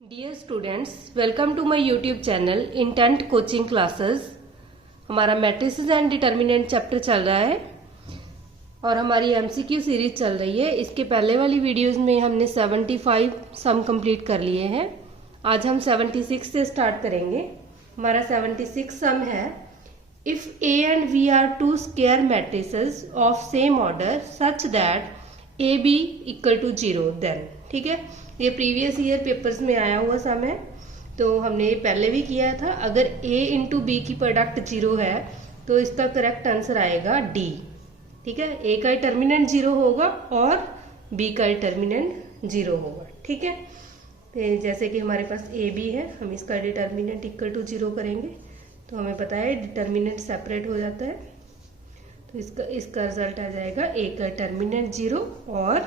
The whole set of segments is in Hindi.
Dear students, welcome to my YouTube channel intent coaching classes. हमारा मैट्रिसेस एंड डिटर्मिनेंट चैप्टर चल रहा है और हमारी एमसीक्यू सीरीज चल रही है। इसके पहले वाली वीडियोस में हमने 75 सम कंप्लीट कर लिए हैं। आज हम 76 से स्टार्ट करेंगे। हमारा 76 सम है, if A and B are two square matrices of same order such that A B equal to 0 then. ठीक है, ये प्रीवियस ईयर पेपर्स में आया हुआ सम है, तो हमने ये पहले भी किया था। अगर a इंटू बी की प्रोडक्ट 0 है तो इसका करेक्ट आंसर आएगा डी। ठीक है, a का डिटर्मिनेंट 0 होगा और b का डिटर्मिनेंट 0 होगा। ठीक है, तो जैसे कि हमारे पास a b है, हम इसका डिटर्मिनेंट इक्वल टू 0 करेंगे तो हमें पता है डिटर्मिनेंट सेपरेट हो जाता है, तो इसका रिजल्ट आ जाएगा a का डिटर्मिनेंट 0 और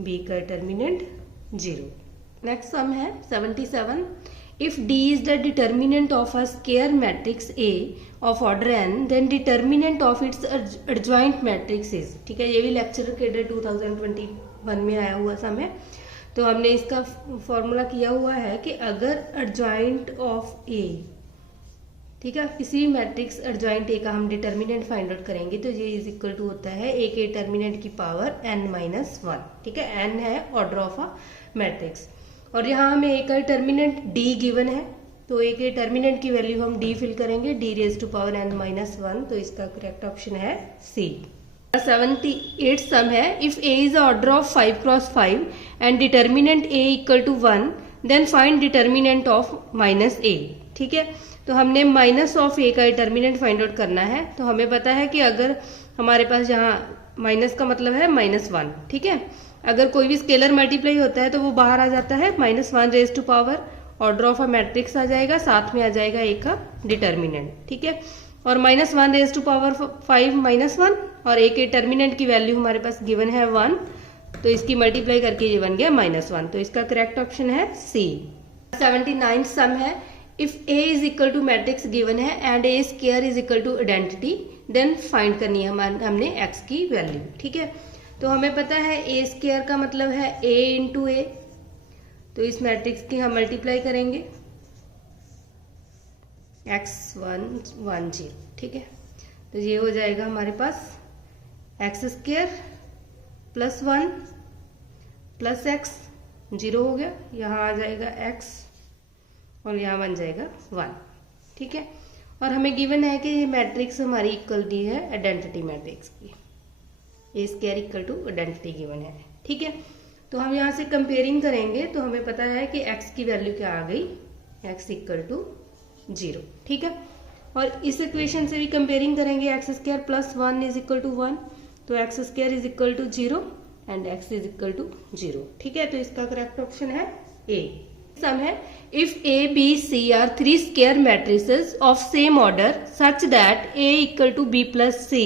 b का डिटर्मिनेंट 0। नेक्स्ट सम है 77, if d is the determinant of a square matrix A of order n then determinant of its adjoint matrix is। ठीक है, ये भी लेक्चर कैडर 2021 में आया हुआ सम है। तो हमने इसका फॉर्मूला किया हुआ है कि अगर adjoint of A, ठीक है, किसी भी मैट्रिक्स एडजॉइंट ए का हम डिटर्मिनेंट फाइंड आउट करेंगे तो ये इज इक्वल टू होता है ए के डिटर्मिनेंट की पावर n-1। ठीक है, n है ऑर्डर ऑफ अ मैट्रिक्स और यहाँ हमें ए का डिटर्मिनेंट d गिवन है, तो ए के डिटर्मिनेंट की वैल्यू हम d फिल करेंगे, d raise to power n-1, तो इसका करेक्ट ऑप्शन है सी। 78 सम है, if a is order of 5 cross 5 and determinant a equal to 1 then find determinant of -a। ठीक है, तो हमने माइनस ऑफ ए का डिटर्मिनेंट फाइंड आउट करना है। तो हमें पता है कि अगर हमारे पास यहाँ माइनस का मतलब है -1। ठीक है, अगर कोई भी स्केलर मल्टीप्लाई होता है तो वो बाहर आ जाता है, -1 raise to power order of a matrix आ जाएगा, साथ में आ जाएगा ए का डिटर्मिनेंट। ठीक है, और -1 रेज टू पावर 5 -1 और ए के डिटर्मिनेंट की वैल्यू हमारे पास गिवन है 1, तो इसकी मल्टीप्लाई करके ये बन गया -1, तो इसका करेक्ट ऑप्शन है सी। 79 सम है, if a is equal to matrix given है and a square is equal to identity then find करनी है हमने x की वैल्यू। ठीक है, तो हमें पता है a स्क्वायर का मतलब है a इंटू ए, तो इस मैट्रिक्स की हम मल्टीप्लाई करेंगे x110। ठीक है, तो ये हो जाएगा हमारे पास x square plus 1 plus x, 0 हो गया, यहाँ आ जाएगा x और यहाँ बन जाएगा 1। ठीक है, और हमें गिवन है कि ये मैट्रिक्स हमारी इक्वल दी है आइडेंटिटी मैट्रिक्स की, a square equal to identity given है। ठीक है, तो हम यहाँ से कंपेयरिंग करेंगे तो हमें पता है कि x की वैल्यू क्या आ गई, x इक्वल टू 0। ठीक है, और इस इक्वेशन से भी कंपेयरिंग करेंगे, x square plus 1 is equal to 1, तो x square is equal to 0 and x is equal to 0। ठीक है, तो इसका करेक्ट ऑप्शन है ए। सम है, if a b c are 3 square matrices of same order such that a equal to b plus c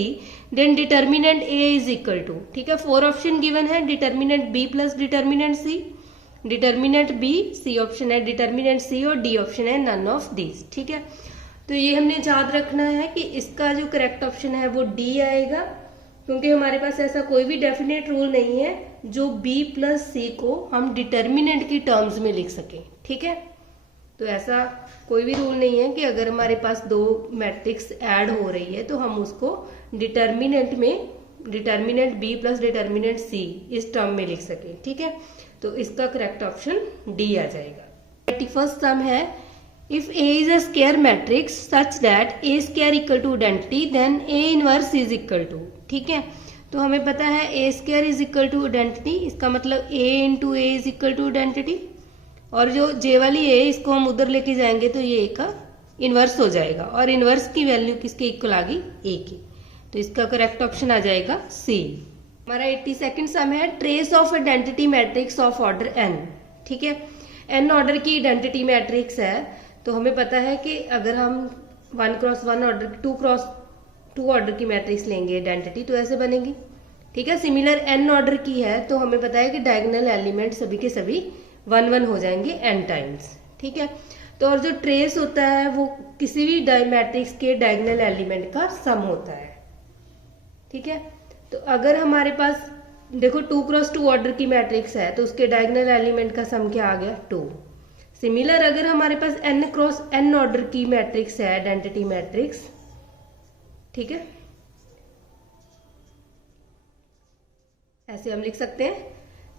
then determinant a is equal to। ठीक है, 4 ऑप्शन गिवन है, determinant b plus determinant c, determinant b, c option है डिटर्मिनेंट c और d ऑप्शन है नन ऑफ दीज। ठीक है, तो ये हमने याद रखना है कि इसका जो करेक्ट ऑप्शन है वो d आएगा, क्योंकि हमारे पास ऐसा कोई भी डेफिनेट रूल नहीं है जो b प्लस c को हम डिटर्मिनेंट की टर्म्स में लिख सके। ठीक है, तो ऐसा कोई भी रूल नहीं है कि अगर हमारे पास दो मैट्रिक्स ऐड हो रही है तो हम उसको डिटर्मिनेंट में determinant b plus determinant c इस टर्म में लिख सके। ठीक है, तो इसका करेक्ट ऑप्शन डी आ जाएगा। 81st सम है, if a is a square matrix such that a square equal to identity then a inverse is equal to. ठीक है, तो हमें पता है a square is equal to identity, इसका मतलब a into A is equal to identity, और जो j वाली a इसको हम उधर लेके जाएंगे तो ये a का इनवर्स हो जाएगा, और इनवर्स की वैल्यू किसके इक्वल आ गई, a की, तो इसका करेक्ट ऑप्शन आ जाएगा सी। हमारा 82nd सम है, trace of identity matrix of order n। ठीक है, n ऑर्डर की आइडेंटिटी मैट्रिक्स है, तो हमें पता है कि अगर हम 1 क्रॉस 1 ऑर्डर 2 क्रॉस 2 ऑर्डर की मैट्रिक्स लेंगे आइडेंटिटी तो ऐसे बनेगी। ठीक है, सिमिलर n ऑर्डर की है तो हमें पता है कि डायगोनल एलिमेंट सभी के सभी 1 1 हो जाएंगे n टाइम्स। ठीक है, तो और जो ट्रेस होता है वो किसी भी मैट्रिक्स के डायगोनल एलिमेंट का सम होता है। ठीक है, तो अगर हमारे पास देखो 2 क्रॉस 2 ऑर्डर की मैट्रिक्स है तो उसके डायगोनल एलिमेंट का सम क्या आ गया, 2। सिमिलर अगर हमारे पास n क्रॉस n ऑर्डर की मैट्रिक्स है, आइडेंटिटी मैट्रिक्स, ठीक है, ऐसे हम लिख सकते हैं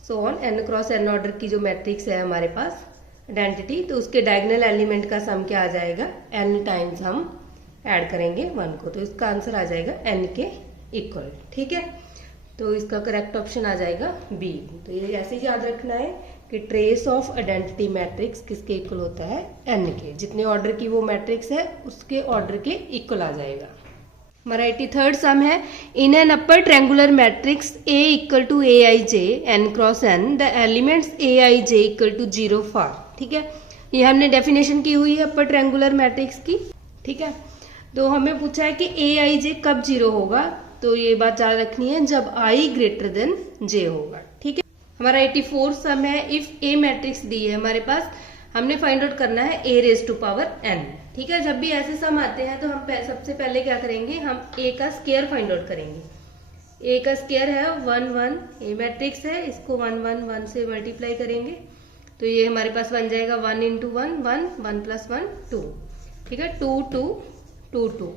so on n cross n order की जो मैट्रिक्स है हमारे पास आइडेंटिटी, तो उसके डायगोनल एलिमेंट का सम क्या आ जाएगा, n टाइम्स हम ऐड करेंगे 1 को, तो इसका आंसर आ जाएगा n के इक्वल। ठीक है, तो इसका करेक्ट ऑप्शन आ जाएगा बी। तो ये ऐसे ही याद रखना है कि ट्रेस ऑफ आइडेंटिटी मैट्रिक्स किसके इक्वल होता है, n के, जितने ऑर्डर की वो मैट्रिक्स है उसके ऑर्डर के इक्वल आ जाएगा। हमारा 83rd सम है, in an upper triangular matrix A equal to AIJ n cross n the elements AIJ equal to 0 for. ठीक है, ये हमने डेफिनेशन की हुई है अपर ट्रायंगुलर मैट्रिक्स की। ठीक है, तो हमें पूछा है कि AIJ कब 0 होगा, तो ये बात याद रखनी है जब I ग्रेटर देन J होगा। ठीक है, हमारा 84 सम है, इफ A मैट्रिक्स दी है हमारे पास, हमने फाइंड आउट करना है A raise to power n। ठीक है, जब भी ऐसे सम आते हैं तो हम सबसे पहले क्या करेंगे, हम A का स्क्वायर फाइंड आउट करेंगे। A का स्क्वायर है 1 1, A मैट्रिक्स है, इसको 1 1 1 से मल्टीप्लाई करेंगे तो ये हमारे पास बन जाएगा 1 इंटू 1 1 1 प्लस 1 2। ठीक है, 2 2 2 2,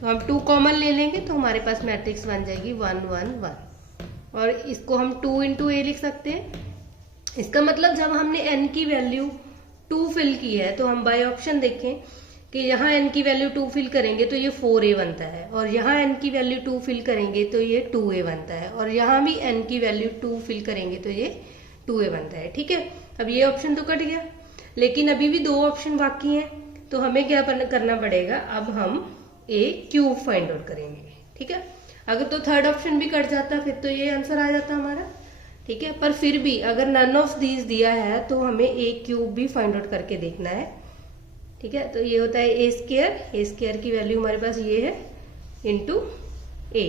तो हम 2 कॉमन ले लेंगे तो हमारे पास मैट्रिक्स बन जाएगी 1 1 1, और इसको हम 2 इंटू A लिख सकते हैं। इसका मतलब जब हमने n की वैल्यू 2 फिल की है तो हम बाय ऑप्शन देखें कि यहाँ n की वैल्यू 2 फिल करेंगे तो ये 4a बनता है, और यहाँ n की वैल्यू 2 फिल करेंगे तो ये 2a बनता है, और यहाँ भी n की वैल्यू 2 फिल करेंगे तो ये 2a बनता है। ठीक है, अब ये ऑप्शन तो कट गया, लेकिन अभी भी 2 ऑप्शन बाकी हैं, तो हमें क्या करना पड़ेगा, अब हम a क्यूब फाइंड आउट करेंगे। ठीक है, अगर तो थर्ड ऑप्शन भी कट जाता फिर तो ये आंसर आ जाता हमारा। ठीक है, पर फिर भी अगर नन ऑफ दीज दिया है तो हमें a क्यूब भी फाइंड आउट करके देखना है। ठीक है, तो ये होता है a स्क्वायर की वैल्यू हमारे पास ये है इंटू a,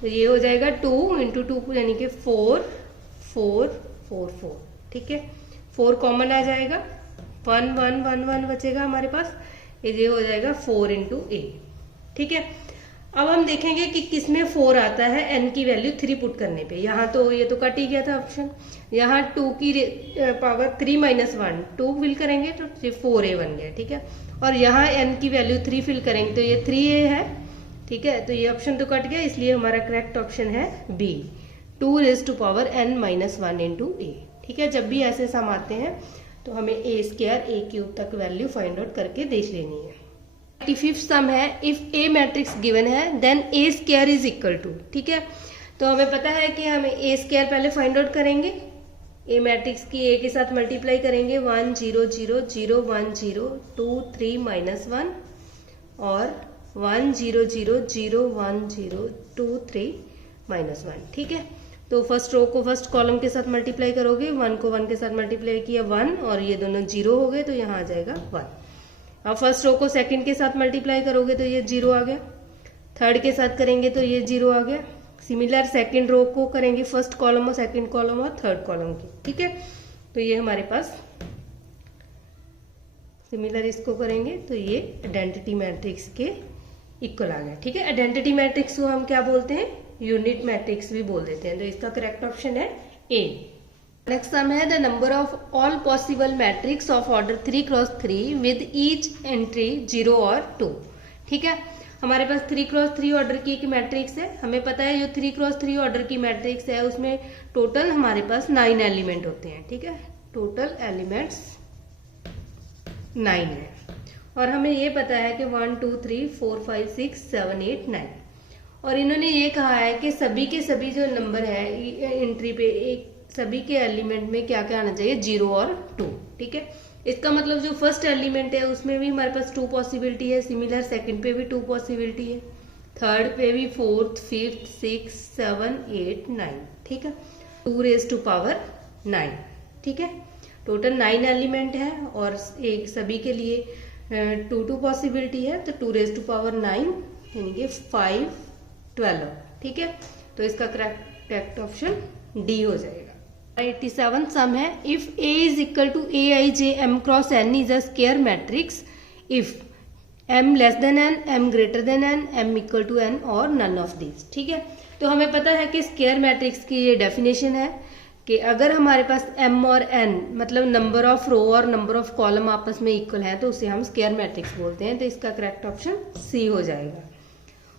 तो ये हो जाएगा 2 इंटू 2 यानी कि 4 4 4 4। ठीक है, 4 कॉमन आ जाएगा, 1 1 1 1 बचेगा हमारे पास, ये हो जाएगा 4 इंटू a। ठीक है, अब हम देखेंगे कि किसमें 4 आता है n की वैल्यू 3 पुट करने पे। यहाँ तो ये तो कट ही गया था ऑप्शन, यहाँ 2 की पावर 3 माइनस 1 2 फिल करेंगे तो 4a बन गया। ठीक है, और यहाँ n की वैल्यू 3 फिल करेंगे तो ये 3a है। ठीक है, तो ये ऑप्शन तो कट गया, इसलिए हमारा करेक्ट ऑप्शन है B, 2 raise to power n minus 1 into a। ठीक है, जब भी ऐसे सम आते हैं तो हमें a स्क्वायर a क्यूब तक वैल्यू फाइंड आउट करके देख लेनी है। 85th सम है, इफ A मैट्रिक्स गिवन है then A square is equal to. ठीक है, तो हमें पता है कि हमें A स्क्वायर पहले फाइंड आउट करेंगे, A मैट्रिक्स की A के साथ मल्टीप्लाई करेंगे 1 0 0 0 1 0 2 3 माइनस 1 और 1 0 0 0 1 0 2 3 माइनस 1। ठीक है, तो फर्स्ट रो को फर्स्ट कॉलम के साथ मल्टीप्लाई करोगे, 1 को 1 के साथ मल्टीप्लाई किया 1 और ये दोनों 0 हो गए तो यहाँ आ जाएगा 1। अब फर्स्ट रो को सेकंड के साथ मल्टीप्लाई करोगे तो ये 0 आ गया, थर्ड के साथ करेंगे तो ये 0 आ गया। सिमिलर सेकंड रो को करेंगे फर्स्ट कॉलम और सेकंड कॉलम और थर्ड कॉलम की। ठीक है, तो ये हमारे पास सिमिलर इसको करेंगे तो ये आइडेंटिटी मैट्रिक्स के इक्वल आ गया। ठीक है, आइडेंटिटी मैट्रिक्स को हम क्या बोलते हैं, यूनिट मैट्रिक्स भी बोल देते हैं, तो इसका करेक्ट ऑप्शन है ए। नेक्स्ट सम है, the number of all possible matrix of order 3 cross 3 with each entry 0 और 2। ठीक है, हमारे पास 3 क्रॉस 3 ऑर्डर की एक मैट्रिक्स है। हमें पता है जो 3 क्रॉस 3 ऑर्डर की मैट्रिक्स है उसमें टोटल हमारे पास 9 एलिमेंट होते हैं। ठीक है, टोटल एलिमेंट्स 9 है, और हमें ये पता है कि 1 2 3 4 5 6 7 8 9, और इन्होंने ये कहा है कि सभी के सभी जो नंबर है एंट्री पे एक सभी के एलिमेंट में क्या क्या आना चाहिए, 0 और 2। ठीक है, इसका मतलब जो फर्स्ट एलिमेंट है उसमें भी हमारे पास 2 पॉसिबिलिटी है, सिमिलर सेकंड पे भी 2 पॉसिबिलिटी है, थर्ड पे भी, फोर्थ 5th 6 7 8 9। ठीक है, 2 रेज टू पावर 9। ठीक है, टोटल 9 एलिमेंट है और एक सभी के लिए 2 पॉसिबिलिटी है, तो 2 रेज टू पावर 9 यानी कि 5 12। ठीक है, तो इसका करेक्ट ऑप्शन डी हो जाएगा। 87 सम है, if A is equal to AIJ M cross N is a square matrix if M less than N, M greater than N, M equal to N और नन ऑफ दिस। ठीक है, तो हमें पता है कि स्क्वायर मैट्रिक्स की ये डेफिनेशन है कि अगर हमारे पास m और n मतलब नंबर ऑफ रो और नंबर ऑफ कॉलम आपस में इक्वल है तो उसे हम स्क्वायर मैट्रिक्स बोलते हैं। तो इसका करेक्ट ऑप्शन सी हो जाएगा।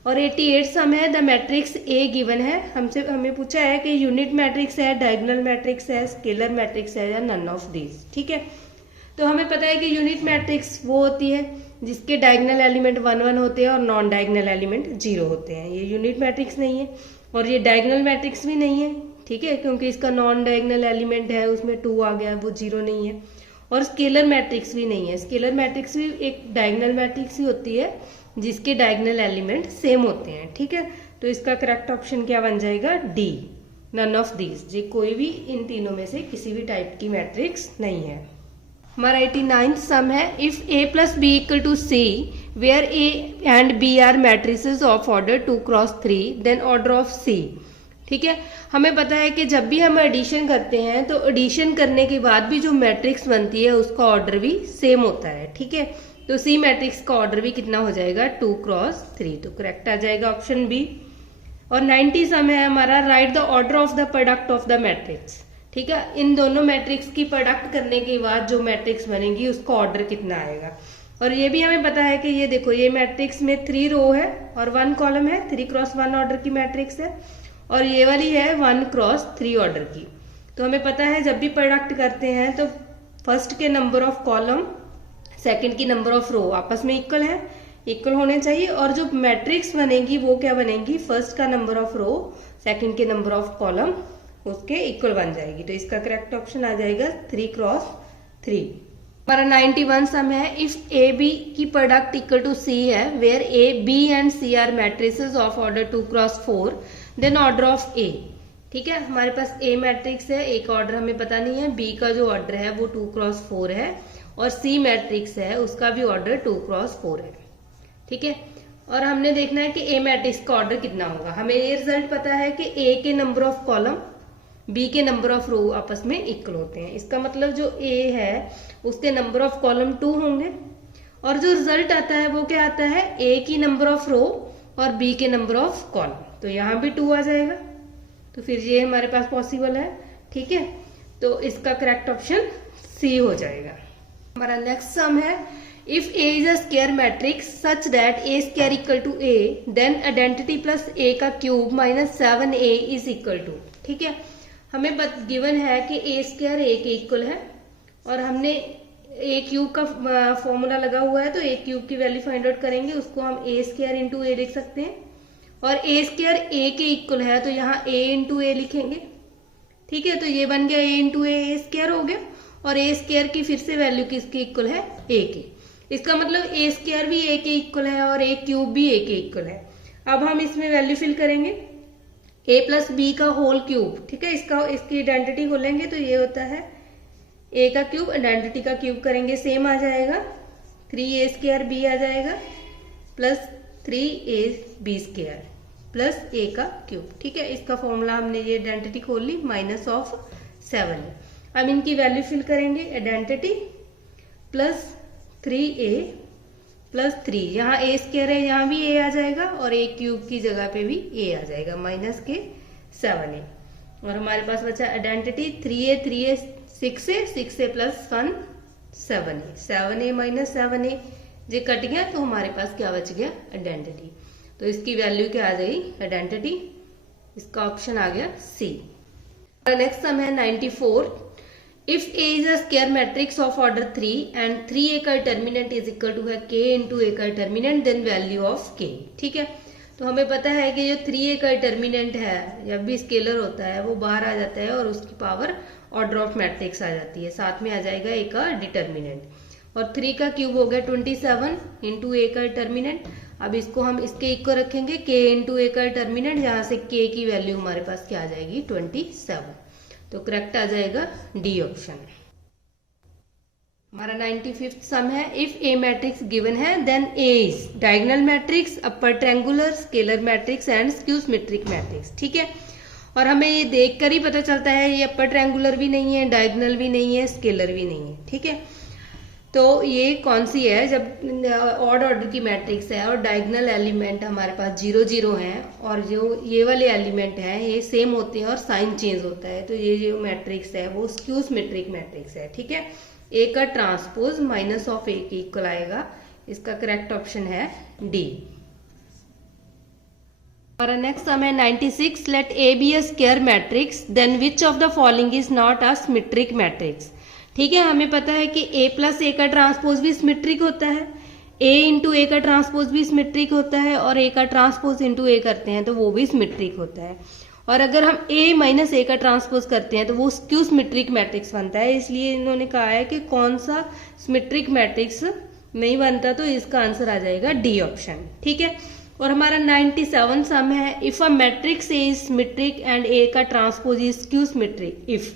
और 88 सम है, द मैट्रिक्स ए गिवन है। हमें पूछा है कि यूनिट मैट्रिक्स है, डायगोनल मैट्रिक्स है, स्केलर मैट्रिक्स है या नन ऑफ दीज। ठीक है, तो हमें पता है कि यूनिट मैट्रिक्स वो होती है जिसके डायगोनल एलिमेंट 1 1 होते हैं और नॉन डायगोनल एलिमेंट 0 होते हैं। ये यूनिट मैट्रिक्स नहीं है और ये डायगोनल मैट्रिक्स भी नहीं है। ठीक है, क्योंकि इसका नॉन डायगोनल एलिमेंट है, उसमें 2 आ गया, वो 0 नहीं है। और स्केलर मैट्रिक्स भी नहीं है। स्केलर मैट्रिक्स भी एक डायगोनल मैट्रिक्स ही होती है जिसके डायगोनल एलिमेंट सेम होते हैं। ठीक है, तो इसका करेक्ट ऑप्शन क्या बन जाएगा? D, none of these. जी कोई भी इन तीनों में से किसी भी टाइप की मैट्रिक्स नहीं है। हमारा 89 सम है, if a plus B equal to C where a and b are matrices of order 2 cross 3 then order of c। ठीक है, हमें पता है कि जब भी हम एडिशन करते हैं तो एडिशन करने के बाद भी जो मैट्रिक्स बनती है उसका ऑर्डर भी सेम होता है। ठीक है, तो सी मैट्रिक्स का ऑर्डर भी कितना हो जाएगा? 2 क्रॉस 3। तो करेक्ट आ जाएगा ऑप्शन बी। और 90 सम है हमारा, right the order of the product of the matrix. ठीक है, इन दोनों मैट्रिक्स की प्रोडक्ट करने के बाद जो मैट्रिक्स बनेगी उसका ऑर्डर कितना आएगा। और ये भी हमें पता है कि ये देखो, ये मैट्रिक्स में 3 रो है और 1 कॉलम है, 3 क्रॉस 1 ऑर्डर की मैट्रिक्स है। और ये वाली है 1 क्रॉस 3 ऑर्डर की। तो हमें पता है जब भी प्रोडक्ट करते हैं तो फर्स्ट के नंबर ऑफ कॉलम सेकंड की नंबर ऑफ रो आपस में इक्वल है, इक्वल होने चाहिए। और जो मैट्रिक्स बनेगी वो क्या बनेगी? फर्स्ट का नंबर ऑफ रो सेकंड के नंबर ऑफ कॉलम उसके इक्वल बन जाएगी। तो इसका करेक्ट ऑप्शन आ जाएगा 3 क्रॉस 3। हमारा 91 सम है, इफ ए बी की प्रोडक्ट इक्वल टू सी है where a b and c are matrices of order 2 cross 4 then order of a. ठीक है, हमारे पास ए मैट्रिक्स है, ए का ऑर्डर हमें पता नहीं है, बी का जो ऑर्डर है वो 2 क्रॉस 4 है और सी मैट्रिक्स है उसका भी ऑर्डर 2 क्रॉस 4 है। ठीक है, और हमने देखना है कि ए मैट्रिक्स का ऑर्डर कितना होगा। हमें ये रिजल्ट पता है कि ए के नंबर ऑफ कॉलम बी के नंबर ऑफ रो आपस में इक्वल होते हैं। इसका मतलब जो ए है उसके नंबर ऑफ कॉलम 2 होंगे और जो रिजल्ट आता है वो क्या आता है? ए की नंबर ऑफ रो और बी के नंबर ऑफ कॉलम। तो यहाँ भी 2 आ जाएगा, तो फिर ये हमारे पास पॉसिबल है। ठीक है, तो इसका करेक्ट ऑप्शन सी हो जाएगा। हमारा नेक्स्ट सम है, if A is a square matrix such that a square equal to A then identity plus a का cube minus 7a is equal to. ठीक है, हमें गिवन है कि ए स्क्वायर ए के इक्वल है और हमने ए क्यूब का फॉर्मूला लगा हुआ है, तो ए क्यूब की वैल्यू फाइंड आउट करेंगे, उसको हम ए स्क्वायर इंटू ए लिख सकते हैं। और ए स्क्वायर ए के इक्वल है तो यहाँ ए इंटू ए लिखेंगे। ठीक है, तो ये बन गया ए इंटू ए स्क्वायर हो गया। और ए स्क्वायर की फिर से वैल्यू किसके इक्वल है? ए के। इसका मतलब ए स्क्वायर भी ए के इक्वल है और ए क्यूब भी ए के इक्वल है। अब हम इसमें वैल्यू फिल करेंगे, ए प्लस बी का होल क्यूब। ठीक है, इसकी आइडेंटिटी खोलेंगे तो ये होता है ए का क्यूब, आइडेंटिटी का क्यूब करेंगे सेम आ जाएगा, 3a स्क्वायर बी आ जाएगा plus 3ab square plus a का क्यूब। ठीक है, इसका फॉर्मूला हमने ये आइडेंटिटी खोल ली, माइनस ऑफ 7। अब इनकी वैल्यू फिल करेंगे, आइडेंटिटी प्लस 3a प्लस 3, यहाँ ए स्क्वायर है यहाँ भी ए आ जाएगा और ए क्यूब की जगह पे भी ए आ जाएगा, माइनस के 7a। और हमारे पास बचा identity 3a 6a plus 1 7a minus 7a, ये कट गया तो हमारे पास क्या बच गया? आइडेंटिटी। तो इसकी वैल्यू क्या आ जाएगी? आइडेंटिटी। इसका ऑप्शन आ गया सी। नेक्स्ट सम है 94, if A is a square matrix of order 3 and 3a का डिटर्मिनेंट इज इक्वल टू है k इंटू ए का determinant then value of k। ठीक है, तो हमें पता है कि जो 3a का डिटर्मिनेंट है जब भी स्केलर होता है वो बाहर आ जाता है और उसकी पावर ऑर्डर ऑफ मैट्रिक्स आ जाती है, साथ में आ जाएगा a का डिटर्मिनेंट। और 3 का क्यूब हो गया 27 इंटू ए का डिटर्मिनेंट। अब इसको हम इसके इक्वल रखेंगे k इंटू ए का डिटर्मिनेंट, जहां से k की वैल्यू हमारे पास क्या आ जाएगी? 27। तो करेक्ट आ जाएगा डी ऑप्शन। हमारा 95th सम है, इफ ए मैट्रिक्स गिवन है then A is diagonal matrix, upper triangular, scalar matrix and skew symmetric matrix. ठीक है, और हमें ये देखकर ही पता चलता है ये अपर ट्रायंगुलर भी नहीं है, डायगोनल भी नहीं है, स्केलर भी नहीं है। ठीक है, तो ये कौन सी है, जब ऑड ऑर्डर की मैट्रिक्स है और डायगोनल एलिमेंट हमारे पास 0 0 हैं और जो ये वाले एलिमेंट हैं ये सेम होते हैं और साइन चेंज होता है, तो ये जो मैट्रिक्स है वो स्क्यू सिमेट्रिक मैट्रिक्स है। ठीक है, ए का ट्रांसपोज माइनस ऑफ ए के इक्वल आएगा, इसका करेक्ट ऑप्शन है डी। और नेक्स्ट सम है 96, let A B a square matrix then which of the following is not a symmetric matrix. ठीक है, हमें पता है कि a प्लस ए का ट्रांसपोज भी सिमेट्रिक होता है, a इंटू ए का ट्रांसपोज भी सिमेट्रिक होता है, और a का ट्रांसपोज इंटू ए करते हैं तो वो भी सिमेट्रिक होता है। और अगर हम a माइनस ए का ट्रांसपोज करते हैं तो वो स्क्यू सिमेट्रिक मैट्रिक्स बनता है। इसलिए इन्होंने कहा है कि कौन सा सिमेट्रिक मैट्रिक्स नहीं बनता, तो इसका आंसर आ जाएगा डी ऑप्शन। ठीक है, और हमारा 97 सम है, if a matrix A is symmetric and A का transpose is skew symmetric if.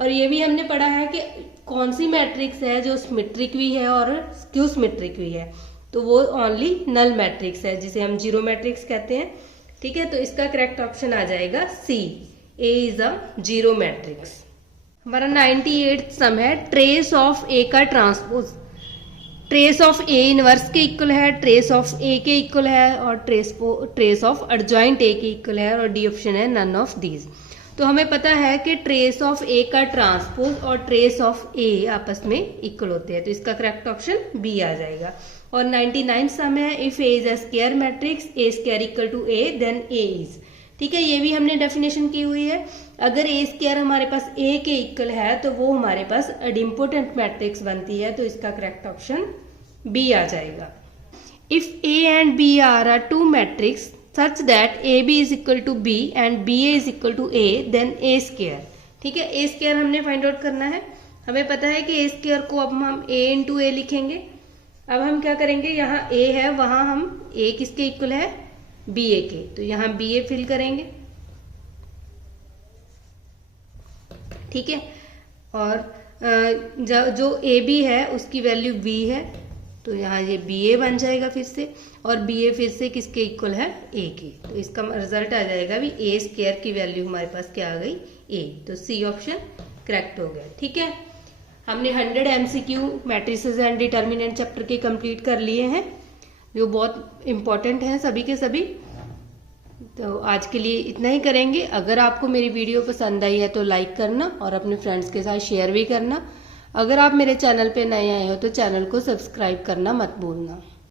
और ये भी हमने पढ़ा है कि कौन सी मैट्रिक्स है जो सिमेट्रिक भी है और स्क्यू सिमेट्रिक भी है, तो वो ओनली नल मैट्रिक्स है जिसे हम जीरो मैट्रिक्स कहते हैं। ठीक है, तो इसका करेक्ट ऑप्शन आ जाएगा सी, ए इज अ जीरो मैट्रिक्स। हमारा 98 सम है, ट्रेस ऑफ ए का transpose trace of A inverse के इक्वल है, ट्रेस ऑफ ए के इक्वल है, और ट्रेस ऑफ एडजॉइंट ए के इक्वल है, और डी ऑप्शन है नन ऑफ दीज। तो हमें पता है कि ट्रेस ऑफ ए का ट्रांसपोज और ट्रेस ऑफ ए आपस में इक्वल होते हैं, तो इसका करेक्ट ऑप्शन बी आ जाएगा। और 99 सम है, if A is a square matrix A square equal to A then A is. ठीक है, ये भी हमने डेफिनेशन की हुई है, अगर ए स्क्वायर हमारे पास ए के इक्वल है तो वो हमारे पास एडिम्पोटेंट मैट्रिक्स बनती है, तो इसका करेक्ट ऑप्शन बी आ जाएगा। If A and B are a two matrix such that AB is equal to B and BA is equal to A then A square। ठीक है, A square हमने फाइंड आउट करना है, हमें पता है कि A square को अब हम A इंटू ए लिखेंगे। अब हम क्या करेंगे, यहाँ A है वहां हम A किसके इक्वल है, BA के, तो यहाँ BA फिल करेंगे। ठीक है, और जो AB है उसकी वैल्यू B है, तो यहाँ ये BA बन जाएगा फिर से, और BA फिर से किसके इक्वल है, A के, तो इसका रिजल्ट आ जाएगा भी A स्क्वायर की वैल्यू हमारे पास क्या आ गई, A, तो C ऑप्शन करेक्ट हो गया। ठीक है, हमने 100 MCQ matrices and determinant chapter के कंप्लीट कर लिए हैं, जो बहुत इंपॉर्टेंट हैं सभी के सभी। तो आज के लिए इतना ही करेंगे। अगर आपको मेरी वीडियो पसंद आई है तो लाइक करना और अपने फ्रेंड्स के साथ शेयर भी करना। अगर आप मेरे चैनल पे नए आए हो तो चैनल को सब्सक्राइब करना मत भूलना।